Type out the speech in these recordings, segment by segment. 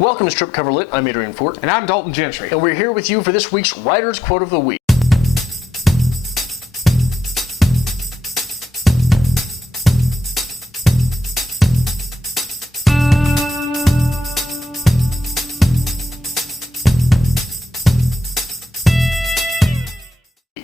Welcome to Strip Cover Lit. I'm Adrian Fort. And I'm Dalton Gentry. And we're here with you for this week's Writer's Quote of the Week.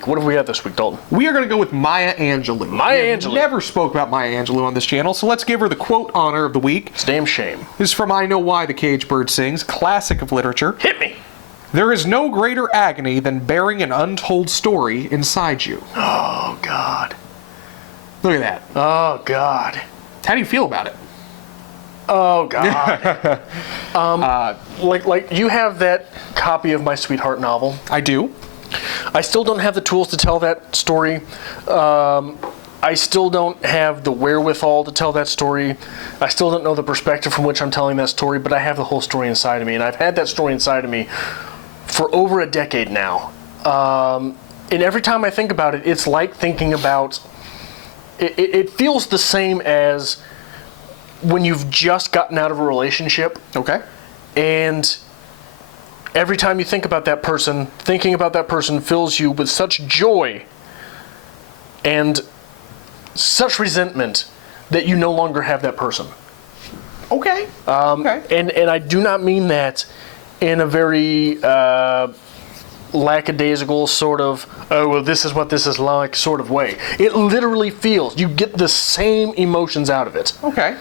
What have we got this week, Dalton? We are going to go with Maya Angelou. Maya Angelou. Never spoke about Maya Angelou on this channel, so let's give her the quote honor of the week. It's a damn shame. This is from I Know Why the Caged Bird Sings, classic of literature. Hit me! There is no greater agony than bearing an untold story inside you. Oh, God. Look at that. Oh, God. How do you feel about it? Oh, God. Like you have that copy of my Sweetheart novel. I do. I still don't have the tools to tell that story. I still don't have the wherewithal to tell that story. I still don't know the perspective from which I'm telling that story, but I have the whole story inside of me, and I've had that story inside of me for over a decade now. And every time I think about it, it's like thinking about... It feels the same as when you've just gotten out of a relationship. Okay. And... every time you think about that person, thinking about that person fills you with such joy and such resentment that you no longer have that person. Okay. Okay. And I do not mean that in a very lackadaisical sort of, oh, well, this is what this is like sort of way. It literally feels, you get the same emotions out of it. Okay.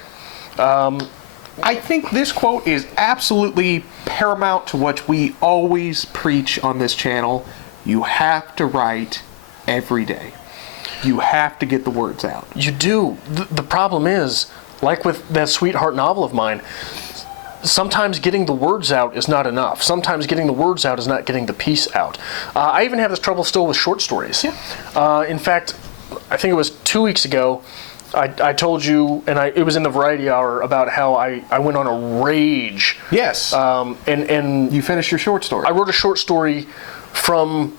I think this quote is absolutely paramount to what we always preach on this channel. You have to write every day. You have to get the words out. You do. The problem is, like with that Sweetheart novel of mine, sometimes getting the words out is not enough. Sometimes getting the words out is not getting the piece out. I even have this trouble still with short stories. Yeah. In fact, I think it was 2 weeks ago, I told you, and it was in the Variety Hour, about how I went on a rage. Yes. And you finished your short story. I wrote a short story from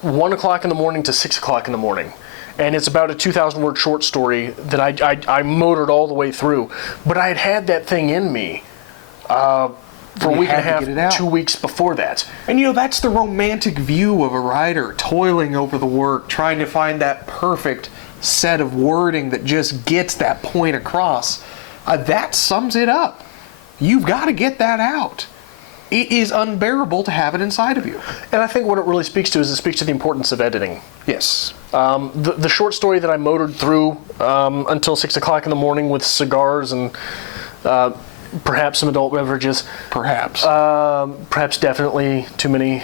1 o'clock in the morning to 6 o'clock in the morning. And it's about a 2,000-word short story that I motored all the way through. But I had that thing in me for a week and a half, 2 weeks before that. And you know, that's the romantic view of a writer, toiling over the work, trying to find that perfect set of wording that just gets that point across. That sums it up. You've got to get that out. It is unbearable to have it inside of you. And I think what it really speaks to is it speaks to the importance of editing. Yes. The short story that I motored through until 6 o'clock in the morning with cigars and perhaps some adult beverages. Perhaps. Perhaps definitely too many.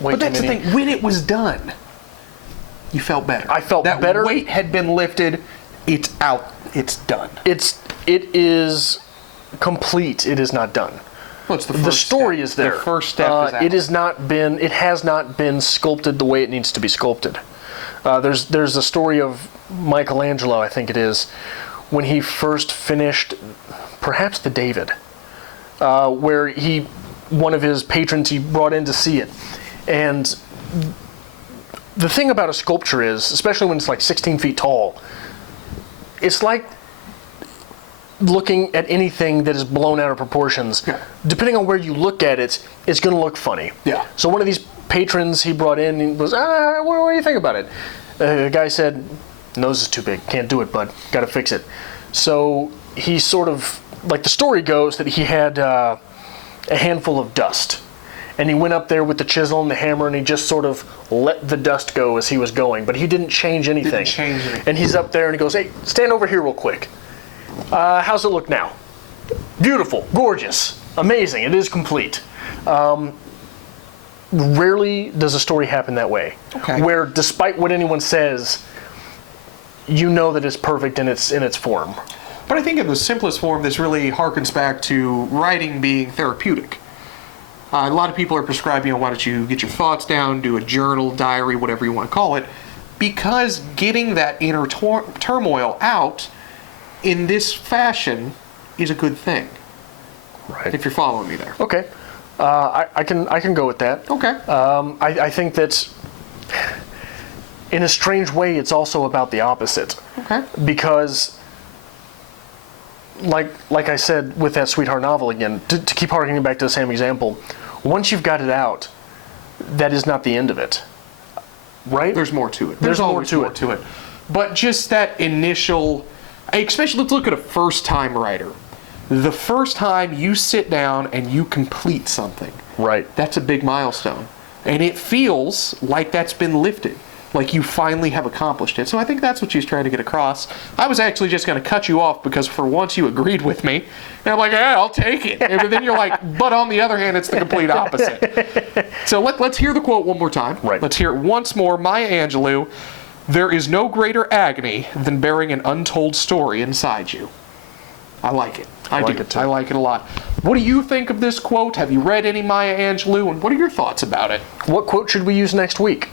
But that's the thing. When it was done, you felt better. I felt that better. That weight had been lifted. It's out. It's done. It is complete. It is not done. Well, it's the first the story step. is there. The first step is out. It has not been sculpted the way it needs to be sculpted. There's a story of Maya Angelou, I think it is, when he first finished, perhaps the David, where one of his patrons he brought in to see it, and the thing about a sculpture is, especially when it's like 16 feet tall, it's like looking at anything that is blown out of proportions. Yeah. Depending on where you look at it, it's going to look funny. Yeah. So one of these patrons he brought in and was, what do you think about it? The guy said, nose is too big, can't do it, bud, got to fix it. So he sort of, like the story goes, that he had a handful of dust. And he went up there with the chisel and the hammer, and he just sort of let the dust go as he was going. But he didn't change anything. And he's up there, and he goes, hey, stand over here real quick. How's it look now? Beautiful, gorgeous, amazing, it is complete. Rarely does a story happen that way. Okay. Where, despite what anyone says, you know that it's perfect in its form. But I think in the simplest form, this really harkens back to writing being therapeutic. A lot of people are prescribing, why don't you get your thoughts down, do a journal, diary, whatever you want to call it, because getting that inner turmoil out in this fashion is a good thing. Right. If you're following me there. Okay. I can go with that. Okay. I think that in a strange way, it's also about the opposite. Okay. Because like I said with that Sweetheart novel again, to keep harkening back to the same example, once you've got it out, that is not the end of it, right? There's more to it. There's always more to it. But just that initial, especially let's look at a first-time writer. The first time you sit down and you complete something, Right. that's a big milestone. And it feels like that's been lifted, like you finally have accomplished it. So I think that's what she's trying to get across. I was actually just going to cut you off because for once you agreed with me. And I'm like, yeah, I'll take it. And then you're like, but on the other hand, it's the complete opposite. So let's hear the quote one more time. Right. Let's hear it once more. Maya Angelou, there is no greater agony than bearing an untold story inside you. I like it. I like do. it too. I like it a lot. What do you think of this quote? Have you read any Maya Angelou? And what are your thoughts about it? What quote should we use next week?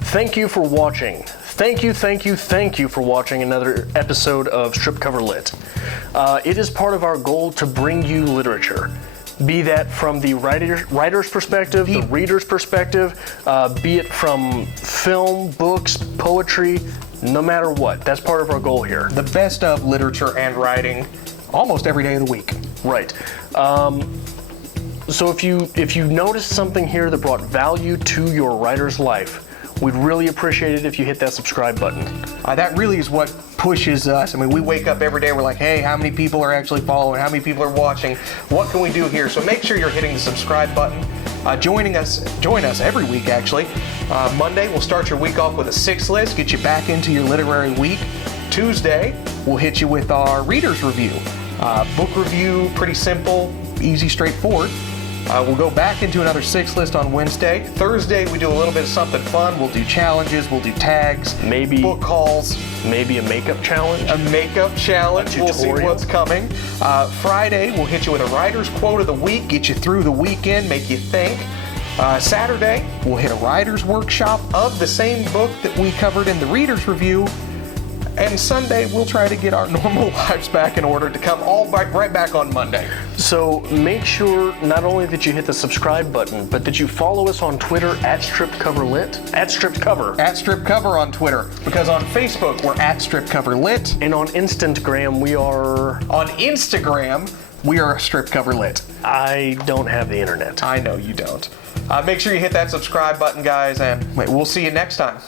Thank you for watching. Thank you for watching another episode of Strip Cover Lit. It is part of our goal to bring you literature. Be that from the writer's perspective, the reader's perspective, be it from film, books, poetry, no matter what. That's part of our goal here. The best of literature and writing almost every day of the week. Right. So if you noticed something here that brought value to your writer's life, we'd really appreciate it if you hit that subscribe button. That really is what pushes us. I mean, we wake up every day, we're like, hey, how many people are actually following? How many people are watching? What can we do here? So make sure you're hitting the subscribe button. Join us every week, actually. Monday, we'll start your week off with a 6 list, get you back into your literary week. Tuesday, we'll hit you with our reader's review. Book review, pretty simple, easy, straightforward. We'll go back into another 6 list on Wednesday. Thursday, we do a little bit of something fun. We'll do challenges, we'll do tags, Maybe book hauls. Maybe a makeup challenge. A makeup challenge. We'll see what's coming. Friday, we'll hit you with a writer's quote of the week, get you through the weekend, make you think. Saturday, we'll hit a writer's workshop of the same book that we covered in the reader's review. And Sunday, we'll try to get our normal lives back in order to come all back right back on Monday. So make sure not only that you hit the subscribe button, but that you follow us on Twitter at StripCoverLit, at StripCover. At StripCover on Twitter, because on Facebook, we're at StripCoverLit. And on Instagram, we are... On Instagram, we are StripCoverLit. I don't have the internet. I know you don't. Make sure you hit that subscribe button, guys, and we'll see you next time.